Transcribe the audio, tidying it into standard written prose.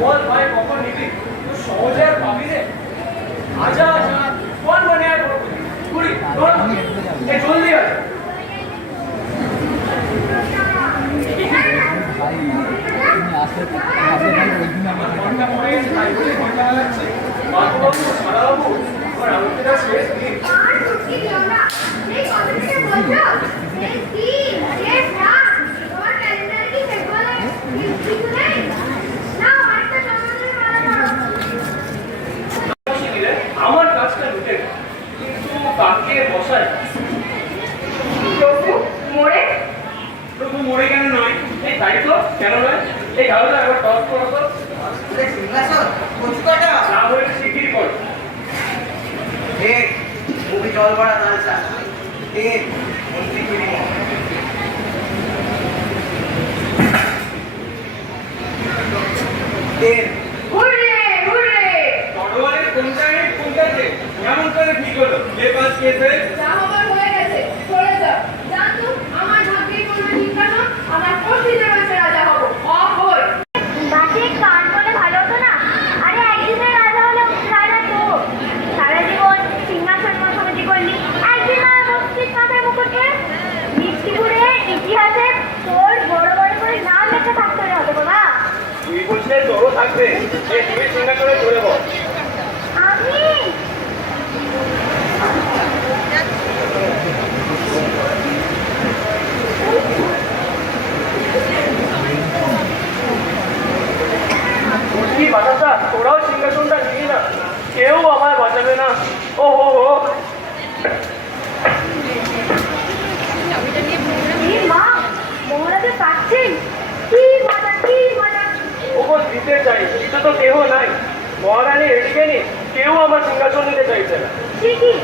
বল ভাই কখন নিবি? সহজে আর পাবি রে? আজা আজা কোন মানে আর বড় কুড়ি বল এ জলদি আয়। ঘন্টা পড়ে গেছে তাই বলে ঘন্টা লাগছে। বাবু সারা বাবু আর আমাদের কাছে আমার কাজটা লুটে কিন্তু কাকে বসায়? প্রভু মরে কেন নয়? এই তাই তো কেন নয়? এই গাড়িটা একবার টস করো তো। না হলে শিগগিরই কর। জল ভরা তালসা মন্ত্রী এমন করে ঠিক হলো যে পাস খেয়েছে হয়ে গেছে চলে যাও জানতো আমার ভাগ্যে কোনো ঠিক না আমার প্রতিদিন রাজা হবো অবই বাসে কান বলে ভালো হতো না। আরে একদিনের রাজা হলে রাজা তো সারা জীবন সিংহাসন মশামশি করলি, একদিন আর বস্তির মাথায় মুকুটে মিষ্টি ঘুরে ইতিহাসে তোর বড় বড় করে নাম লেখা থাকতে হবে না। তুই বলছিস তোরও থাকবে যে তুমি সিংহাসনে চড়ে বল। আমি কি বাতাসা তোরাও সিংহাসনটা নিবি না? কেউ আমায় বাঁচাবে না। ও হো হো মা মহারাজা পাচ্ছেন কি মজা কি মজা। ওপর দিতে চাই দিতে তো কেউ নাই। মহারানী এদিকে নি কেউ আমার সিংহাসন নিতে চাইছে না। ঠিকই